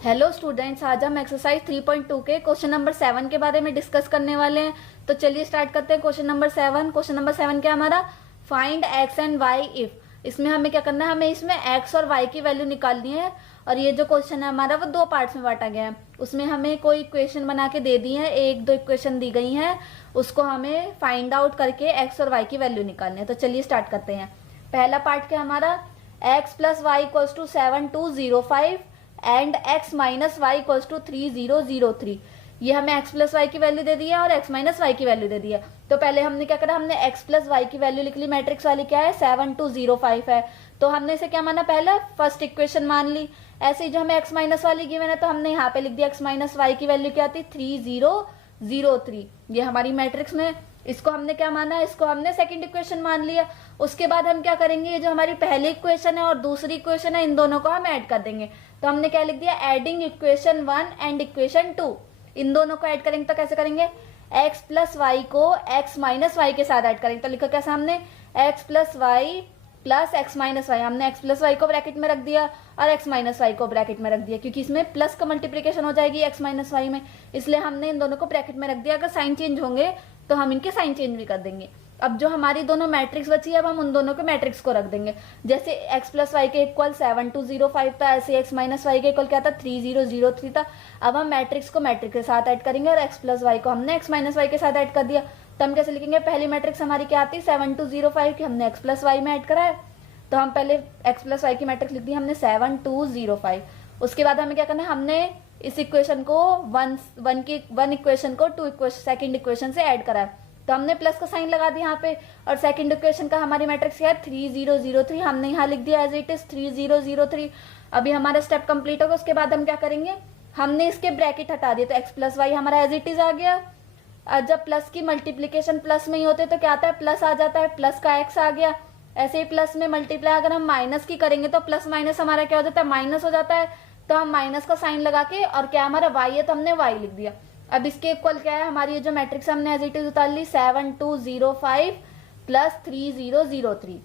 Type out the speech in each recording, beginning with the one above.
Hello students, आज हम exercise 3.2 के क्वेश्चन नंबर 7 के बारे में डिस्कस करने वाले हैं। तो चलिए स्टार्ट करते हैं। Question number 7। क्वेश्चन नंबर 7 क्या हमारा, find x and y if. इसमें हमें क्या करना है, हमें इसमें एक्स और वाई की वैल्यू निकालनी है। और ये जो क्वेश्चन है हमारा वो दो पार्ट्स में बांटा गया है। उसमें हमें कोई इक्वेशन बना के दे दी है, एक दो इक्वेशन दी गई हैं, उसको हमें फाइंड आउट करके एक्स और वाई की वैल्यू निकालनी है। तो चलिए स्टार्ट करते हैं। पहला पार्ट क्या हमारा, x plus y equals to 7205 and x minus y equals to 3003। ये हमें x प्लस वाई की वैल्यू दे दी है और x माइनस वाई की वैल्यू दे दी है। तो पहले हमने क्या करा, हमने x प्लस वाई की वैल्यू लिख ली। मैट्रिक्स वाली क्या है, 7205 है, तो हमने इसे क्या माना, पहले फर्स्ट इक्वेशन मान ली। ऐसे ही जो हमें x माइनस वाली गिवन है तो हमने यहाँ पे लिख दिया x माइनस वाई की वैल्यू क्या आती, 3003। ये हमारी मैट्रिक्स में, इसको हमने क्या माना, इसको हमने सेकंड इक्वेशन मान लिया। उसके बाद हम क्या करेंगे, ये जो हमारी पहली इक्वेशन है और दूसरी इक्वेशन है, इन दोनों को हम ऐड कर देंगे। तो हमने क्या लिख दिया, एडिंग इक्वेशन 1 एंड इक्वेशन 2। इन दोनों को ऐड करेंगे तो कैसे करेंगे, x प्लस वाई को x माइनस वाई के साथ ऐड करेंगे। तो लिखा कैसा हमने, x plus y plus x minus y. हमने x प्लस वाई को ब्रैकेट में रख दिया और x माइनस वाई को ब्रैकेट में रख दिया, क्योंकि इसमें प्लस का मल्टीप्लीकेशन हो जाएगी x माइनस वाई में, इसलिए हमने इन दोनों को ब्रैकेट में रख दिया। अगर साइन चेंज होंगे तो हम इनके साइन चेंज भी कर देंगे। अब जो हमारी दोनों मैट्रिक्स बची है, अब हम उन दोनों के मैट्रिक्स को रख देंगे। जैसे x प्लस वाई के इक्वल 7205 था, ऐसे x माइनस वाई के इक्वल क्या था, 3003 था। अब हम मैट्रिक्स को मैट्रिक्स के साथ ऐड करेंगे और x प्लस वाई को हमने x माइनस वाई के साथ ऐड कर दिया। तो हम कैसे लिखेंगे, पहली मैट्रिक्स हमारी क्या आती है, 7205 की हमने x प्लस वाई में ऐड करा है, तो हम पहले x प्लस वाई की मैट्रिक्स लिख दी हमने 7205। उसके बाद हमें क्या करना है, हमने इस इक्वेशन को वन इक्वेशन को सेकंड इक्वेशन से ऐड करा है। तो हमने प्लस का साइन लगा दिया यहाँ पे, और सेकंड इक्वेशन का हमारी मैट्रिक्स क्या है, 3003। हमने यहाँ लिख दिया एज इट इज 3003। अभी हमारा स्टेप कंप्लीट होगा। उसके बाद हम क्या करेंगे, हमने इसके ब्रैकेट हटा दिए, तो x प्लस वाई हमारा एज इट इज आ गया। जब प्लस की मल्टीप्लीकेशन प्लस में ही होते तो क्या आता है, प्लस आ जाता है, प्लस का x आ गया। ऐसे ही प्लस में मल्टीप्लाई अगर हम माइनस की करेंगे तो प्लस माइनस हमारा क्या हो जाता है, माइनस हो जाता है। तो हम माइनस का साइन लगा के, और क्या हमारा y है तो हमने y लिख दिया। अब इसके इक्वल क्या है, हमारी ये जो मैट्रिक्स हमने एज इट इज उतार ली, 7205 प्लस 3003।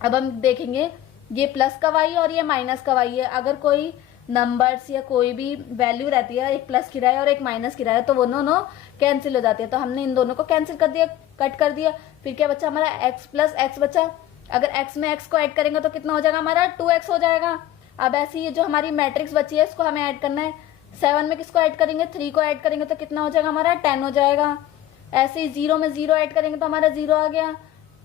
अब हम देखेंगे ये प्लस का y और ये माइनस का y है। अगर कोई नंबर्स या कोई भी वैल्यू रहती है, एक प्लस की रहा है और एक माइनस की रहा है, तो वो दोनों कैंसिल हो जाती है। तो हमने इन दोनों को कैंसिल कर दिया, कट कर दिया। फिर क्या बचा हमारा, x प्लस एक्स बचा। अगर x में x को ऐड करेंगे तो कितना हो जाएगा हमारा, 2x हो जाएगा। अब ऐसी ये जो हमारी मैट्रिक्स बची है इसको हमें ऐड करना है। 7 में किसको ऐड करेंगे, 3 को ऐड करेंगे तो कितना हो जाएगा हमारा, 10 हो जाएगा। ऐसे ही 0 में 0 ऐड करेंगे तो हमारा 0 आ गया।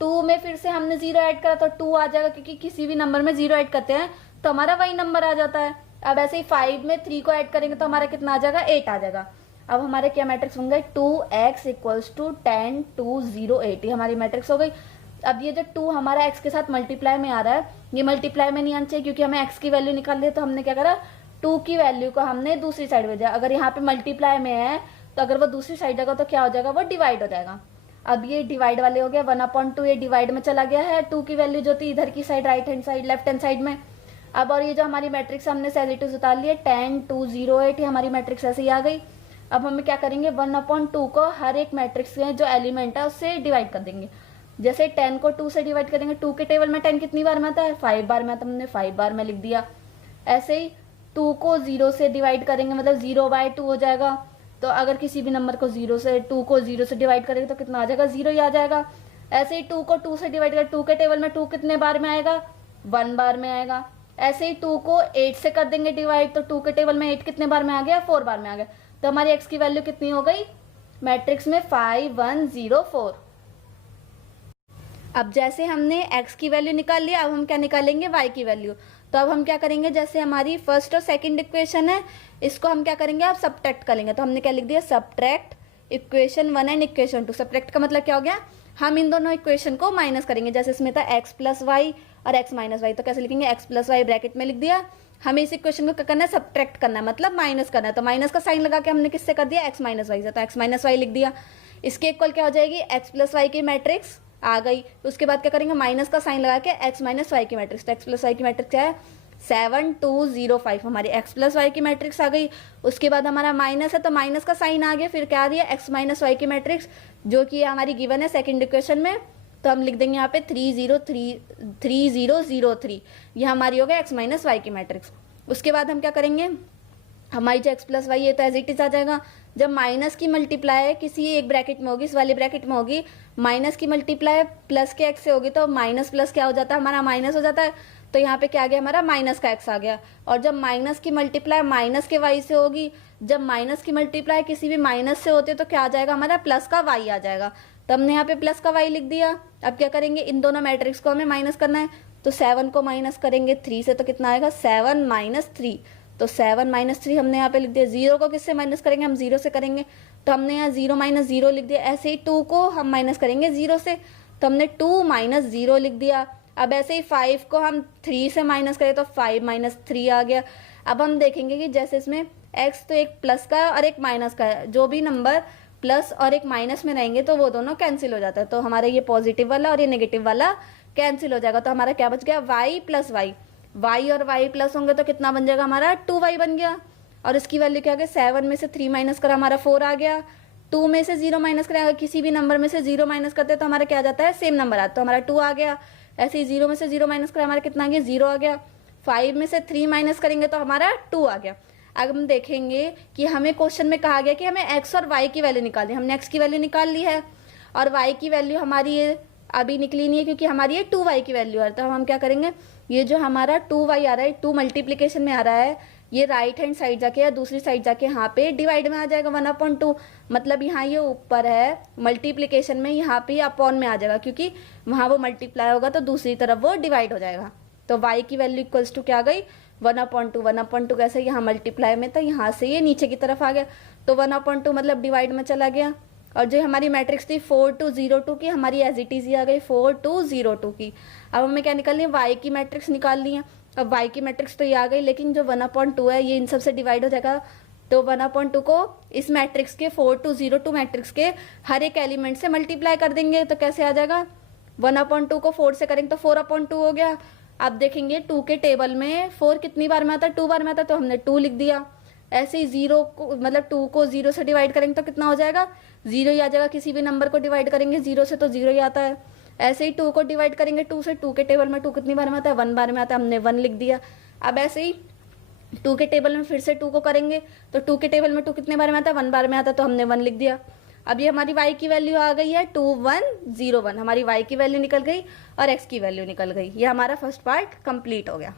2 में फिर से हमने 0 ऐड करा तो 2 आ जाएगा, क्योंकि किसी भी नंबर में 0 ऐड करते हैं तो हमारा वही नंबर आ जाता है। अब ऐसे ही 5 में 3 को ऐड करेंगे तो हमारा कितना आ जाएगा, 8 आ जाएगा। अब हमारे क्या मैट्रिक्स बन गए, 2x इक्वल्स टू 10 208। ये हमारी मैट्रिक्स हो गई। अब ये जो 2 हमारा x के साथ मल्टीप्लाई में आ रहा है, ये मल्टीप्लाई में नहीं आना चाहिए, क्योंकि हमें x की वैल्यू निकाल ली। तो हमने क्या करा, 2 की वैल्यू को हमने दूसरी साइड भेजा। अगर यहाँ पे मल्टीप्लाई में है तो अगर वो दूसरी साइड जाएगा तो क्या हो जाएगा, वो डिवाइड हो जाएगा। अब ये डिवाइड वाले हो गया, 1/2 ये डिवाइड में चला गया है। 2 की वैल्यू जो थी इधर की side, right hand side, left hand side में। अब और ये जो हमारी मैट्रिक्स हमने एज इट इज उतार लिए, 10 208, ये हमारी मैट्रिक्स ऐसे ही आ गई। अब हमें क्या करेंगे, 1/2 को हर एक मैट्रिक्स में जो एलिमेंट है उससे डिवाइड कर देंगे। जैसे 10 को 2 से डिवाइड करेंगे, 2 के टेबल में 10 कितनी बार में आता है, 5 बार में आता है, हमने 5 बार में लिख दिया। ऐसे ही 2 को 0 से डिवाइड करेंगे, मतलब 0/2 हो जाएगा। तो अगर किसी भी नंबर को 2 को 0 से डिवाइड करेंगे तो कितना आ जाएगा, 0 ही आ जाएगा। ऐसे ही 2 को 2 से डिवाइड करें, 2 के टेबल में 2 कितने बार में आएगा, 1 बार में आएगा। ऐसे ही 2 को 8 से कर देंगे डिवाइड, तो 2 के टेबल में 8 कितने बार में आ गया, 4 बार में आ गया। तो हमारी x की वैल्यू कितनी हो गई मैट्रिक्स में, 5104। अब जैसे हमने x की वैल्यू निकाल लिया, अब हम क्या निकालेंगे, y की वैल्यू। तो अब हम क्या करेंगे, जैसे हमारी फर्स्ट और सेकंड इक्वेशन है, इसको हम क्या करेंगे, अब सब्ट्रैक्ट करेंगे। तो हमने क्या लिख दिया, subtract equation 1 and equation 2। Subtract का मतलब क्या हो गया, हम इन दोनों इक्वेशन को माइनस करेंगे। जैसे इसमें था x प्लस वाई और x माइनस वाई, तो कैसे लिखेंगे, x प्लस वाई ब्रैकेट में लिख दिया। हमें इस इक्वेशन को क्या करना है, सब्ट्रैक्ट करना है, मतलब माइनस करना है। तो माइनस का साइन लगा के हमने किससे कर दिया, x माइनस वाई से, तो x माइनस वाई लिख दिया। इसके इक्वल क्या हो जाएगी, x प्लस वाई की मैट्रिक्स आ गई। उसके बाद क्या करेंगे, माइनस का साइन लगा के x माइनस वाई की मैट्रिक्स। तो x प्लस वाई की मैट्रिक्स क्या है, 7205, हमारी x प्लस वाई की मैट्रिक्स आ गई। उसके बाद हमारा माइनस है तो माइनस का साइन आ गया, फिर क्या आ रही है, x माइनस वाई की मैट्रिक्स, जो कि हमारी गिवन है सेकंड इक्वेशन में। तो हम लिख देंगे यहाँ पे 3003, ये हमारी हो गई x माइनस वाई की मैट्रिक्स। उसके बाद हम क्या करेंगे, हमारी जो एक्स प्लस वाई ये तो एज इट इज आ जाएगा। जब माइनस की मल्टीप्लाई किसी एक ब्रैकेट में होगी, इस वाले ब्रैकेट में होगी, माइनस की मल्टीप्लाई प्लस के एक्स से होगी, तो माइनस प्लस क्या हो जाता है हमारा, माइनस हो जाता है। तो यहाँ पे क्या आ गया हमारा, माइनस का एक्स आ गया। और जब माइनस की मल्टीप्लाई माइनस के वाई से होगी, जब माइनस की मल्टीप्लाई किसी भी माइनस से होती है तो क्या आ जाएगा हमारा, प्लस का वाई आ जाएगा। तो हमने यहाँ पे प्लस का वाई लिख दिया। अब क्या करेंगे, इन दोनों मैट्रिक्स को हमें माइनस करना है। तो 7 को माइनस करेंगे 3 से, तो कितना आएगा 7 माइनस 3। तो 7 माइनस 3 हमने यहाँ पे लिख दिया। 0 को किससे माइनस करेंगे, हम 0 से करेंगे, तो हमने यहाँ 0 माइनस 0 लिख दिया। ऐसे ही 2 को हम माइनस करेंगे 0 से, तो हमने 2 माइनस 0 लिख दिया। अब ऐसे ही 5 को हम 3 से माइनस करें तो 5 माइनस 3 आ गया। अब हम देखेंगे कि जैसे इसमें x तो एक प्लस का है और एक माइनस का है, जो भी नंबर प्लस और एक माइनस में रहेंगे तो वो दोनों कैंसिल हो जाता है। तो हमारा ये पॉजिटिव वाला और ये नेगेटिव वाला कैंसिल हो जाएगा। तो हमारा क्या बच गया, y प्लस वाई। y और y प्लस होंगे तो कितना बन जाएगा हमारा, 2y बन गया। और इसकी वैल्यू क्या आ गया, 7 में से 3 माइनस करा हमारा 4 आ गया। 2 में से 0 माइनस करें, अगर किसी भी नंबर में से 0 माइनस करते हैं तो हमारा क्या आ जाता है, सेम नंबर आता है, तो हमारा 2 आ गया। ऐसे ही 0 में से 0 माइनस करें हमारा कितना आ गया, 0 आ गया। 5 में से 3 माइनस करेंगे तो हमारा 2 आ गया। अब हम देखेंगे कि हमें क्वेश्चन में कहा गया कि हमें x और y की वैल्यू निकालनी है। हमने x की वैल्यू निकाल ली है और y की वैल्यू हमारी ये अभी निकली नहीं है क्योंकि हमारी ये 2y की वैल्यू है। तो हम क्या करेंगे, ये जो हमारा 2y आ रहा है, 2 मल्टीप्लीकेशन में आ रहा है, ये राइट हैंड साइड जाके या दूसरी साइड जाके यहाँ पे डिवाइड में आ जाएगा 1/2। मतलब यहाँ ये ऊपर है मल्टीप्लीकेशन में, यहाँ पे अपॉन में आ जाएगा क्योंकि वहाँ वो मल्टीप्लाई होगा तो दूसरी तरफ वो डिवाइड हो जाएगा। तो y की वैल्यू इक्वल्स टू क्या आ गई, 1/2। 1/2 कैसे, यहाँ मल्टीप्लाई में था, यहाँ से ये नीचे की तरफ आ गया, तो 1/2 मतलब डिवाइड में चला गया। और जो हमारी मैट्रिक्स थी 4 2 0 2 की, हमारी एज इट इज आ गई 4 2 0 2 की। अब हमें क्या निकालनी है, y की मैट्रिक्स निकाल ली है। अब y की मैट्रिक्स तो ये आ गई, लेकिन जो 1/2 है ये इन सब से डिवाइड हो जाएगा। तो 1/2 को इस मैट्रिक्स के 4 2 0 2 मैट्रिक्स के हर एक एलिमेंट से मल्टीप्लाई कर देंगे तो कैसे आ जाएगा, 1/2 को 4 से करेंगे तो 4/2 हो गया। अब देखेंगे 2 के टेबल में 4 कितनी बार में आता है, 2 बार में आता है, तो हमने 2 लिख दिया। ऐसे ही 0 को मतलब 2 को 0 से डिवाइड करेंगे तो कितना हो जाएगा, 0 ही आ जाएगा। किसी भी नंबर को डिवाइड करेंगे 0 से तो 0 ही आता है। ऐसे ही 2 को डिवाइड करेंगे 2 से, 2 के टेबल में 2 कितनी बार में आता है, 1 बार में आता है, हमने 1 लिख दिया। अब ऐसे ही 2 के टेबल में फिर से 2 को करेंगे तो 2 के टेबल में 2 कितने बार में आता है, 1 बार में आता है, तो हमने 1 लिख दिया। अब ये हमारी y की वैल्यू आ गई है 2 1 0 1, हमारी y की वैल्यू निकल गई और x की वैल्यू निकल गई। ये हमारा फर्स्ट पार्ट कंप्लीट हो गया।